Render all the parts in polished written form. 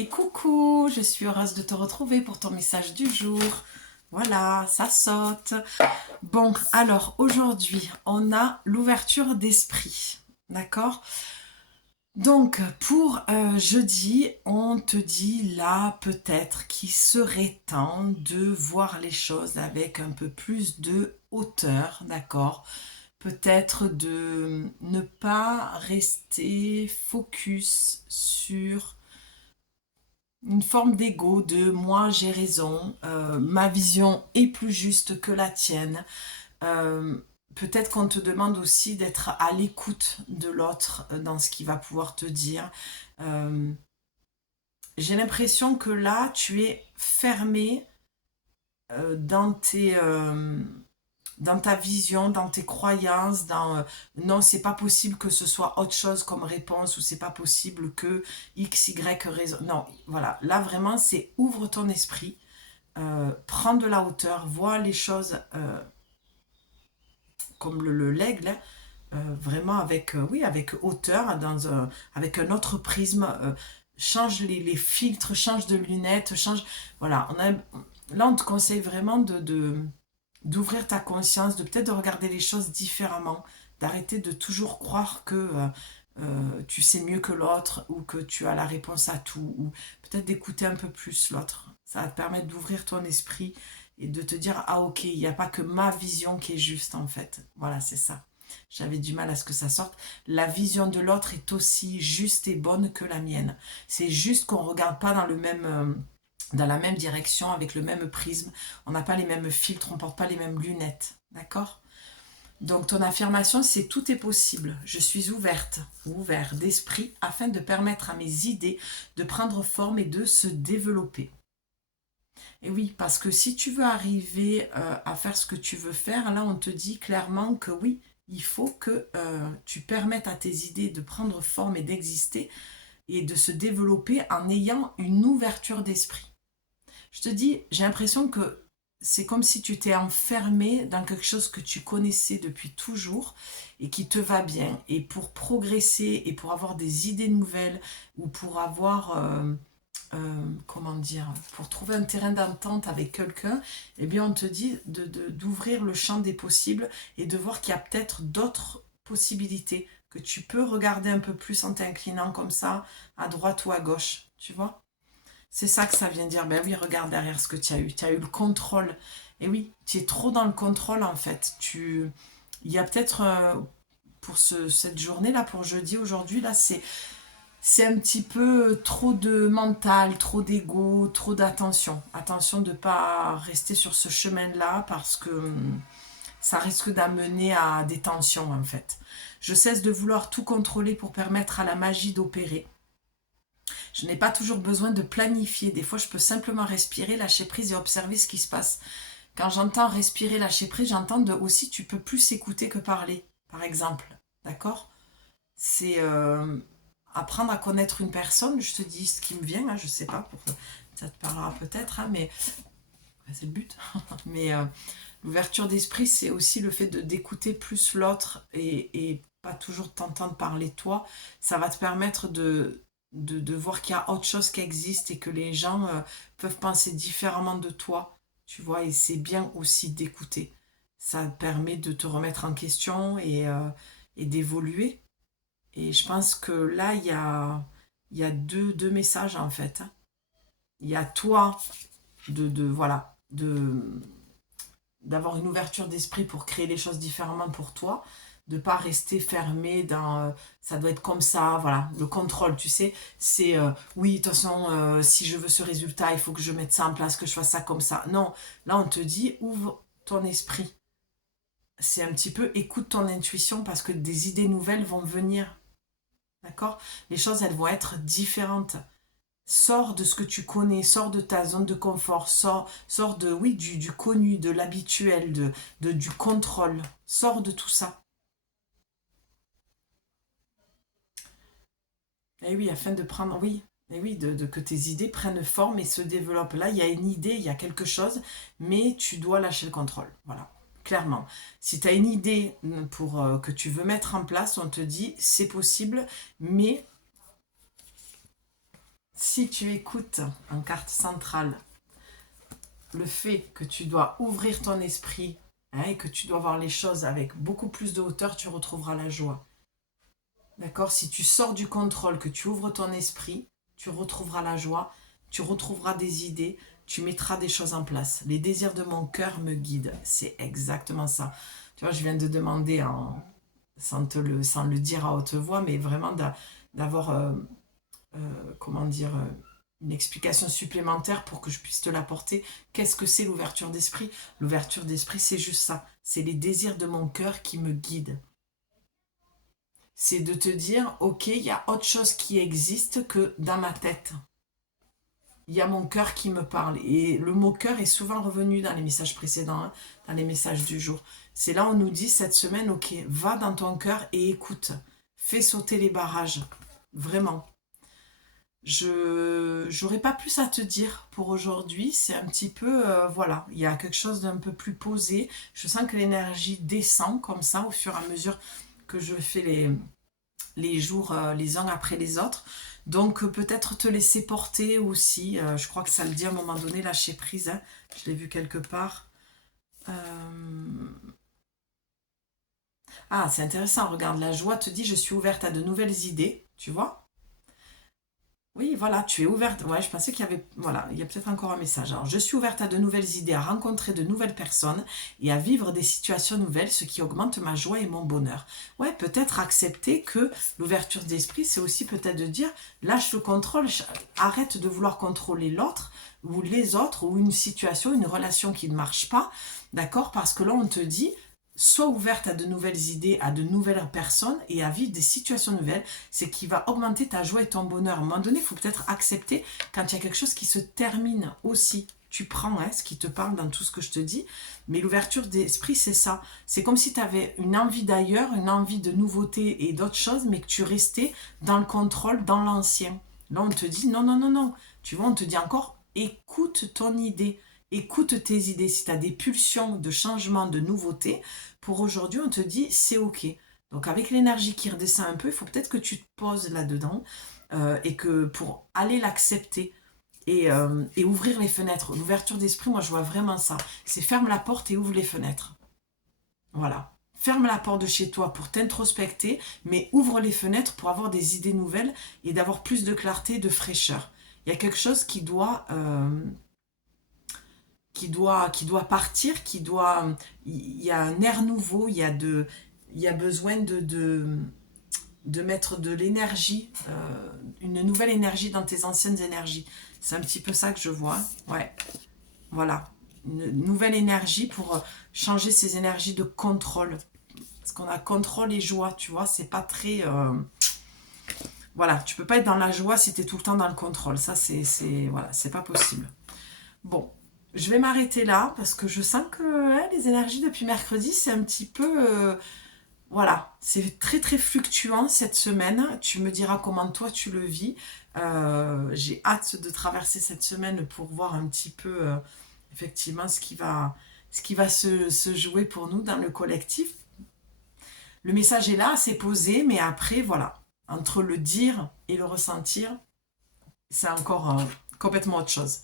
Et coucou, je suis heureuse de te retrouver pour ton message du jour. Voilà, ça saute. Bon, alors aujourd'hui, on a l'ouverture d'esprit. D'accord? Donc, pour jeudi, on te dit là peut-être qu'il serait temps de voir les choses avec un peu plus de hauteur. D'accord? Peut-être de ne pas rester focus sur une forme d'ego, de moi j'ai raison, ma vision est plus juste que la tienne. Euh, Peut-être qu'on te demande aussi d'être à l'écoute de l'autre dans ce qu'il va pouvoir te dire. Euh, j'ai l'impression que là, tu es fermé dans dans ta vision, dans tes croyances, non, c'est pas possible que ce soit autre chose comme réponse ou c'est pas possible que X, Y raison. Non, voilà, là vraiment, c'est ouvre ton esprit, prends de la hauteur, vois les choses comme l'aigle, hein, vraiment avec, oui, avec hauteur, avec un autre prisme. Change les filtres, change de lunettes, change. Voilà, là, on te conseille vraiment d'ouvrir ta conscience, de peut-être de regarder les choses différemment, d'arrêter de toujours croire que tu sais mieux que l'autre ou que tu as la réponse à tout, ou peut-être d'écouter un peu plus l'autre. Ça va te permettre d'ouvrir ton esprit et de te dire, ah ok, il n'y a pas que ma vision qui est juste en fait. Voilà, c'est ça. J'avais du mal à ce que ça sorte. La vision de l'autre est aussi juste et bonne que la mienne. C'est juste qu'on ne regarde pas dans la même direction, avec le même prisme. On n'a pas les mêmes filtres, on ne porte pas les mêmes lunettes. D'accord? Donc ton affirmation, c'est tout est possible. Je suis ouverte, ouvert d'esprit afin de permettre à mes idées de prendre forme et de se développer. Et oui, parce que si tu veux arriver à faire ce que tu veux faire, là on te dit clairement que oui, il faut que tu permettes à tes idées de prendre forme et d'exister et de se développer en ayant une ouverture d'esprit. Je te dis, j'ai l'impression que c'est comme si tu t'es enfermé dans quelque chose que tu connaissais depuis toujours et qui te va bien. Et pour progresser et pour avoir des idées nouvelles ou pour avoir, comment dire, pour trouver un terrain d'entente avec quelqu'un, eh bien on te dit d'ouvrir le champ des possibles et de voir qu'il y a peut-être d'autres possibilités que tu peux regarder un peu plus en t'inclinant comme ça, à droite ou à gauche, tu vois? C'est ça que ça vient dire. Ben oui, regarde derrière ce que tu as eu. Tu as eu le contrôle. Et oui, tu es trop dans le contrôle en fait. Il y a peut-être pour cette journée-là, pour jeudi, aujourd'hui, là, c'est un petit peu trop de mental, trop d'ego, trop d'attention. Attention de ne pas rester sur ce chemin-là parce que ça risque d'amener à des tensions en fait. Je cesse de vouloir tout contrôler pour permettre à la magie d'opérer. Je n'ai pas toujours besoin de planifier. Des fois, je peux simplement respirer, lâcher prise et observer ce qui se passe. Quand j'entends respirer, lâcher prise, j'entends aussi tu peux plus écouter que parler, par exemple. D'accord? C'est apprendre à connaître une personne. Je te dis ce qui me vient, hein, je sais pas, ça te parlera peut-être, hein, mais c'est le but. Mais l'ouverture d'esprit, c'est aussi le fait d'écouter plus l'autre et pas toujours t'entendre parler toi. Ça va te permettre de voir qu'il y a autre chose qui existe et que les gens peuvent penser différemment de toi, tu vois, et c'est bien aussi d'écouter. Ça te permet de te remettre en question et d'évoluer. Et je pense que là, il y a deux messages en fait, hein. Il y a toi voilà, d'avoir une ouverture d'esprit pour créer les choses différemment pour toi, de pas rester fermé dans ça doit être comme ça, voilà, le contrôle, tu sais, c'est oui, de toute façon, si je veux ce résultat, il faut que je mette ça en place, que je fasse ça comme ça. Non, là on te dit, ouvre ton esprit. C'est un petit peu, écoute ton intuition parce que des idées nouvelles vont venir, d'accord? Les choses, elles vont être différentes. Sors de ce que tu connais, sors de ta zone de confort, sors de, oui, du connu, de l'habituel, du contrôle. Sors de tout ça. Et oui, afin de prendre, oui, et oui, que tes idées prennent forme et se développent. Là, il y a une idée, il y a quelque chose, mais tu dois lâcher le contrôle. Voilà, clairement. Si tu as une idée pour, que tu veux mettre en place, on te dit c'est possible, mais Si tu écoutes en carte centrale le fait que tu dois ouvrir ton esprit, hein, et que tu dois voir les choses avec beaucoup plus de hauteur, tu retrouveras la joie. D'accord? Si tu sors du contrôle, que tu ouvres ton esprit, tu retrouveras la joie, tu retrouveras des idées, tu mettras des choses en place. Les désirs de mon cœur me guident. C'est exactement ça. Tu vois, je viens de demander, sans le dire à haute voix, mais vraiment d'avoir, comment dire, une explication supplémentaire pour que je puisse te l'apporter. Qu'est-ce que c'est l'ouverture d'esprit? L'ouverture d'esprit, c'est juste ça. C'est les désirs de mon cœur qui me guident. C'est de te dire, ok, il y a autre chose qui existe que dans ma tête. Il y a mon cœur qui me parle. Et le mot cœur est souvent revenu dans les messages précédents, hein, dans les messages du jour. C'est là où on nous dit cette semaine, ok, va dans ton cœur et écoute. Fais sauter les barrages. Vraiment. Je n'aurais pas plus à te dire pour aujourd'hui. C'est un petit peu, voilà, il y a quelque chose d'un peu plus posé. Je sens que l'énergie descend comme ça au fur et à mesure que je fais les jours les uns après les autres. Donc peut-être te laisser porter aussi. Je crois que ça le dit à un moment donné, lâcher prise. Hein. Je l'ai vu quelque part. Ah, c'est intéressant. Regarde, la joie te dit, je suis ouverte à de nouvelles idées. Tu vois? Oui, voilà, tu es ouverte. Ouais, je pensais qu'il y avait... Voilà, il y a peut-être encore un message. Alors, je suis ouverte à de nouvelles idées, à rencontrer de nouvelles personnes et à vivre des situations nouvelles, ce qui augmente ma joie et mon bonheur. Ouais, peut-être accepter que l'ouverture d'esprit, c'est aussi peut-être de dire, lâche le contrôle, arrête de vouloir contrôler l'autre ou les autres ou une situation, une relation qui ne marche pas. D'accord? Parce que là, on te dit... Sois ouverte à de nouvelles idées, à de nouvelles personnes et à vivre des situations nouvelles. C'est qui va augmenter ta joie et ton bonheur. À un moment donné, il faut peut-être accepter quand il y a quelque chose qui se termine aussi. Tu prends ce qui te parle dans tout ce que je te dis. Mais l'ouverture d'esprit, c'est ça. C'est comme si tu avais une envie d'ailleurs, une envie de nouveauté et d'autres choses, mais que tu restais dans le contrôle, dans l'ancien. Là, on te dit non, non, non, non. Tu vois, on te dit encore, écoute ton idée. Écoute tes idées. Si tu as des pulsions de changement, de nouveauté, pour aujourd'hui, on te dit c'est ok. Donc avec l'énergie qui redescend un peu, il faut peut-être que tu te poses là-dedans et que pour aller l'accepter et ouvrir les fenêtres. L'ouverture d'esprit, moi je vois vraiment ça. C'est ferme la porte et ouvre les fenêtres. Voilà. Ferme la porte de chez toi pour t'introspecter, mais ouvre les fenêtres pour avoir des idées nouvelles et d'avoir plus de clarté, de fraîcheur. Il y a quelque chose qui doit partir, il y a un air nouveau, il y a besoin de mettre de l'énergie, une nouvelle énergie dans tes anciennes énergies. C'est un petit peu ça que je vois. Ouais, voilà. Une nouvelle énergie pour changer ces énergies de contrôle. Parce qu'on a contrôle et joie, tu vois, c'est pas très... Voilà, tu peux pas être dans la joie si tu es tout le temps dans le contrôle. Ça, voilà, c'est pas possible. Bon, je vais m'arrêter là parce que je sens que les énergies depuis mercredi, c'est un petit peu... voilà, c'est très très fluctuant cette semaine. Tu me diras comment toi tu le vis. J'ai hâte de traverser cette semaine pour voir un petit peu effectivement ce qui va se jouer pour nous dans le collectif. Le message est là, c'est posé, mais après, voilà, entre le dire et le ressentir, c'est encore complètement autre chose.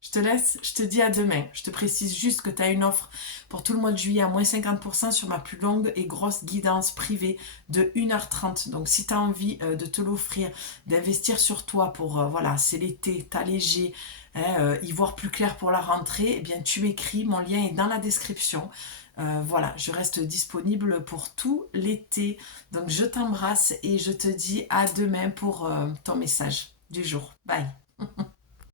Je te laisse, je te dis à demain. Je te précise juste que tu as une offre pour tout le mois de juillet à moins 50% sur ma plus longue et grosse guidance privée de 1h30. Donc si tu as envie de te l'offrir, d'investir sur toi pour, voilà, c'est l'été, t'alléger, y voir plus clair pour la rentrée, eh bien tu m'écris, mon lien est dans la description. Voilà, je reste disponible pour tout l'été. Donc je t'embrasse et je te dis à demain pour ton message du jour. Bye.